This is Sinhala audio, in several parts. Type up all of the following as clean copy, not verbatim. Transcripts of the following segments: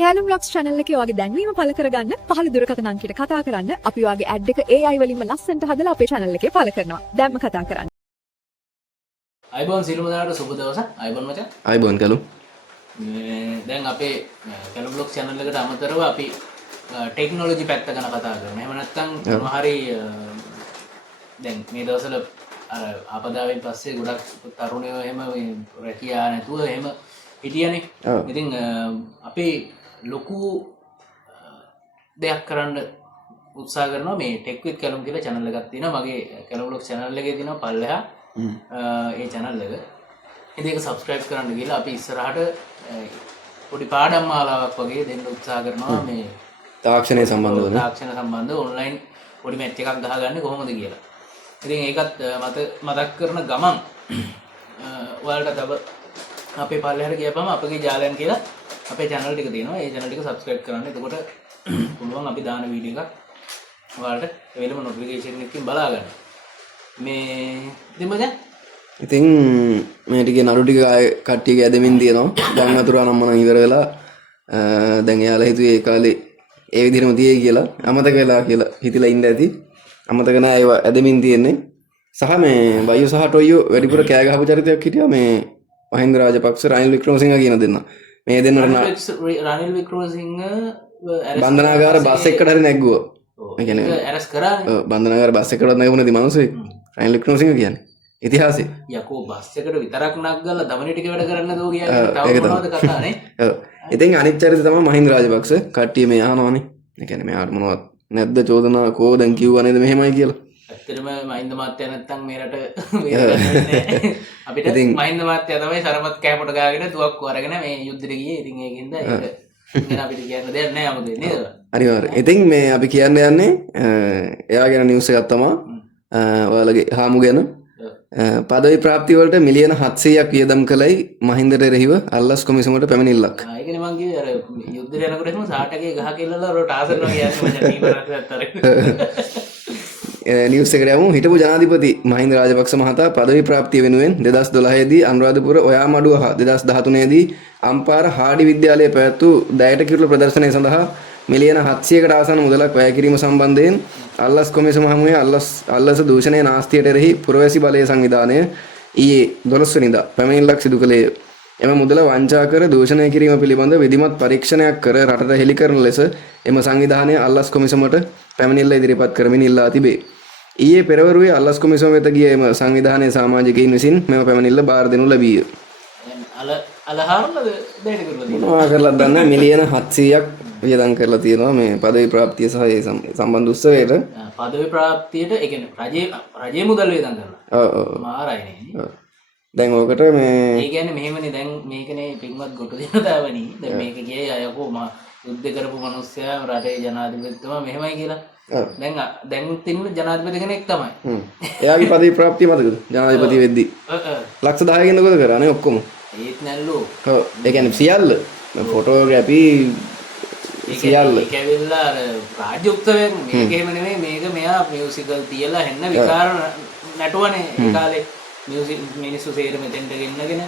කෑලම් බ්ලොග්ස් channel එකේ ඔයාගේ දැන්වීම පළ කරගන්න පහළ දුරකථන අංකයට කතා කරන්න. අපි ඔයාගේ ad එක AI වලින්ම ලස්සනට හදලා අපේ channel එකේ පළ කරනවා. දැන්ම කතා කරන්න. අයිබෝන් සිළුම දාට සුබ දවසක්. අයිබෝන් මචං. අයිබෝන් කලු. දැන් අපේ කැලම් බ්ලොග් channel එකට අමතරව අපි ටෙක්නොලොජි පැත්ත ගැන කතා කරනවා. එහෙම නැත්නම් මොනවා හරි දැන් මේ දවස්වල අර ආපදාවෙන් පස්සේ ගොඩක් තරුණයෝ එහෙම රැකියා නැතුව එහෙම හිටියනේ. ඉතින් අපි ලොකු දෙයක් කරන්න උත්සාහ කරනවා. මේ ටෙක් විත් කැලම් කියලා channel එකක් තියෙනවා. මගේ කැලම් බ්ලොග් channel එකේ තියෙනවා පල්ලෙහා ඒ channel එක. ඉතින් ඒක subscribe කරන්න කියලා අපි ඉස්සරහට පොඩි පාඩම් මාලාවක් වගේ දෙන්න උත්සාහ කරනවා. මේ තාක්ෂණය සම්බන්ධව තාක්ෂණ සම්බන්ධව ඔන්ලයින් පොඩි මැච් එකක් ගහගන්නේ කොහොමද කියලා. ඉතින් ඒකත් මතක් කරන ගමන් ඔයාලට තව අපේ පල්ලෙහාට ගියපම අපගේ ජාලයන් කියලා අපේ channel ටික තියෙනවා. ඒ channel ටික subscribe කරන්න. එතකොට පුළුවන් අපි දාන වීඩියෝ එකක් ඔයාලට වෙලම notification එකකින් බලා ගන්න. මේ ඉතින් මේ ටිකේ නඩු ටික කට්ටියක ඇදමින් තියෙනවා. දැන් අතුරු අනම්මන ඉවර වෙලා දැන් එයාලා හිතුවේ ඒ කාලේ ඒ විදිහටම තියේ කියලා අමතක වෙලා කියලා හිතලා ඉන්න ඇති. අමතක නෑ ඒවා ඇදමින් තියෙන්නේ. සහ මේ බයෝ සහ ටොයියෝ වැඩිපුර කෑ ගහපු චරිතයක් හිටියා මේ මහින්ද රාජපක්ෂ රනිල් වික්‍රමසිංහ කියන දෙන්නා. මේ දෙන්නට රනිල් වික්‍රමසිංහ බන්ධනාගාර බස් එකකට හරි නැග්ගුවා. ඒ කියන්නේ ඇරස් කරානේ. බන්ධනාගාර බස් එකකට නැගුණාදී මිනිස්සෙක් රනිල් වික්‍රමසිංහ කියන්නේ. ඉතිහාසය යකෝ බස් එකට විතරක් නග්ගලා දමනි ටික වැඩ කරන්න දෝ කියන්නේ තව මොනවද කතානේ. ඔව්. ඉතින් අනිත් චරිත තමයි මහින්ද රාජපක්ෂ. කට්ටිය මේ අහනවානේ. ඒ කියන්නේ මෙයාට මොනවද නැද්ද චෝදනා කෝ දැන් කිව්වා නේද මෙහෙමයි කියලා. ඇත්තටම මහින්ද මහත්තයා නැත්තම් මේ රට වෙන්නේ අපිට මහින්ද මහත්තයා තමයි සරපත් කෑපොට ගාගෙන තුවක්කු අරගෙන මේ යුද්ධෙට ගියේ. ඉතින් ඒකින්ද ඒක ගැන අපිට කියන්න දෙයක් නැහැ 아무දේ නේද? අනිවාර්යයෙන්. ඉතින් මේ අපි කියන්න යන්නේ එයා ගැන නිවුස් එකක් තමයි ඔයාලගේ හාමු ගැන. පදවි ප්‍රාප්තිය වලට මිලියන 700ක් වියදම් කළයි මහින්දට එරෙහිව අල්ලස් කොමිසමට පැමිණිල්ලක්. ඒකනේ මං කිව්වේ අර යුද්ධෙට යනකොට එහෙම සාටකේ ගහ කෙල්ලලා රොට ආසර් වගේ යන්නේ මචං ටීවරක් අතර. නිවුස් එකට යමු. හිටපු ජනාධිපති මහින්ද රාජපක්ෂ මහතා පදවි ප්‍රාප්තිය වෙනුවෙන් 2012 දී අනුරාධපුර ඔයාමඩුව හා 2013 දී අම්පාර හාඩි විද්‍යාලයේ පැවැත් වූ දයට කිරුළ ප්‍රදර්ශනය සඳහා මිලියන 700කට ආසන්න මුදලක් වැය කිරීම සම්බන්ධයෙන් අල්ලස් කොමිසම හමුවේ අල්ලස දූෂණය නාස්තියට එරෙහි පුරවැසි බලය සංවිධානය ඊයේ 12 වෙනිදා පැමිණිල්ලක් සිදු කළේය. එම මුදල වංචා කර දූෂණය කිරීම පිළිබඳ විධිමත් පරීක්ෂණයක් කර රටට හෙළි කරන ලෙස එම සංවිධානය අල්ලස් කොමිසමට පැමිණිල්ල ඉදිරිපත් කරමින් ඉල්ලා තිබේ. ඊයේ පෙරවරුවේ අල්ලස් කොමිසම වෙත ගිය එම සංවිධානයේ සමාජිකයින් විසින් මෙම පැමිණිල්ල බාර දෙනු ලැබීය. මොනවා කරලා දන්නේ මිලියන 700ක් වියදම් කරලා තියෙනවා මේ පදවි ප්‍රාප්තිය සහ ඒ සම්බන්ධ උත්සවයට. පදවි ප්‍රාප්තියට ඒ කියන්නේ රජයේ මුදල් වියදම් කරලා. ඔව්. මාරයිනේ. දැන් ඔකට මේ ඒ කියන්නේ මෙහෙමනේ දැන් මේකනේ පින්වත් ගොටු දෙනතාවනි. දැන් මේක ගියේ අයකෝ මා යුද්ධ කරපු මිනිස්සයා රටේ ජනාධිපතිතුමා මෙහෙමයි කියලා. දැන් තින්න ජනාධිපති කෙනෙක් තමයි. එයාගේ පදවි ප්‍රාප්තිය මතකද? ජනාධිපති වෙද්දි. ලක්ෂ 10කින් නේද කරන්නේ ඔක්කොම? ඒත් නැල්ලෝ. ඔව්. ඒ කියන්නේ සියල්ල ෆොටෝග්‍රැෆි සියල්ල. ඒක ඇවිල්ලා අර රාජ්‍ය උත්සවයක් මේක එහෙම නෙමෙයි. මේක මෙයා මියුසිකල් තියලා හෙන්න විකාර නැටුවනේ ඒ කාලේ. මියුසික් මිනිස්සු සේර මෙතෙන්ට ගෙන්නගෙන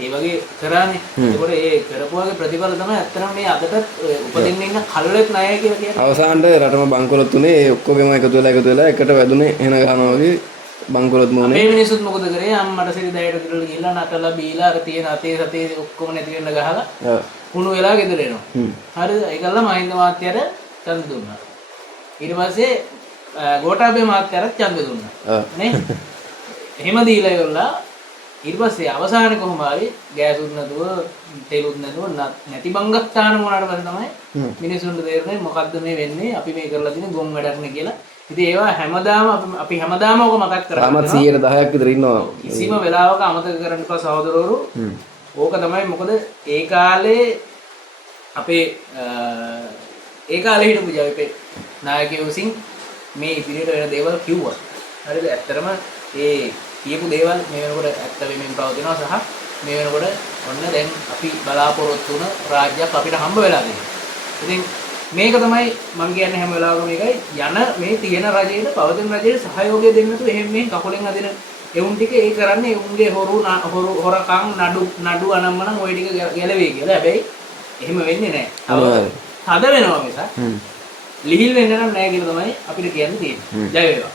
ඒ වගේ කරානේ. ඒකට ඒ කරපුවාගේ ප්‍රතිඵල තමයි ඇත්තටම මේ අදටත් උපදින්න ඉන්න කල්ලෙත් ණය කියලා කියන්නේ. අවසානට රටම බංකොලොත් උනේ ඒ ඔක්කොගෙම එකතු වෙලා එකට වැදුනේ එන ගහනවා වගේ බංකොලොත් මොනේ. මේ මිනිස්සුත් මොකද කරේ? අම්මට සිරි දැයට දිරලා ගිහලා නටලා බීලා අර තියෙන අතේ සතේ ඔක්කොම නැති වෙන්න ගහලා කුණු වෙලා ගෙදර එනවා. හරිද? ඒකල්ල මහින්ද මහත්තයාට ඡන්ද දුන්නා. ඊට පස්සේ ගෝඨාභය මහත්තයාට ඡන්ද දුන්නා. නේ? එහෙම දීලා ඉවරලා ඊට පස්සේ අවසානයේ කොහොම හරි ගෑසුත් නැතුව තෙලුත් නැතුව නැති බංගස්ථාන මොනවාට පස්සේ තමයි මිනිසුන්ට තේරෙන්නේ මොකද්ද මේ වෙන්නේ අපි මේ කරලා තියෙන ගොන් වැඩක් නේ කියලා. ඉතින් ඒවා හැමදාම අපි හැමදාම ඔක මතක් කරගන්නවා. තාමත් 110ක් විතර ඉන්නවා. කිසිම වෙලාවක අමතක කරන්න එපා සහෝදරවරු. ඕක තමයි මොකද ඒ කාලේ අපේ ඒ කාලේ හිටපු ජවිපේ නායකයෝ විසින් මේ ඉදිරියට වෙන දේවල් කිව්වා. හරිද? ඇත්තටම ඒ කියපු දේවල් මේ වෙනකොට ඇත්ත වෙමින් පවතිනවා සහ මේ වෙනකොට ඔන්න දැන් අපි බලාපොරොත්තු වුණ රාජ්‍යයක් අපිට හම්බ වෙලා තියෙනවා. ඉතින් මේක තමයි මම කියන්නේ හැම වෙලාවකම මේකයි යන මේ තියෙන රජයට පවතින රජයට සහයෝගය දෙන්න තු එහෙම මේ කකුලෙන් අදින එවුන් ටික ඒ කරන්නේ එවුන්ගේ හොරකම් නඩු අනම්මනම් ওই ටික ගැලවෙයි කියලා. හැබැයි එහෙම වෙන්නේ නැහැ. අනිවාර්යයෙන්. හද වෙනවා මිසක් ලිහිල් වෙන්න නම් නැහැ කියලා තමයි අපිට කියන්න තියෙන්නේ. ජය වේවා.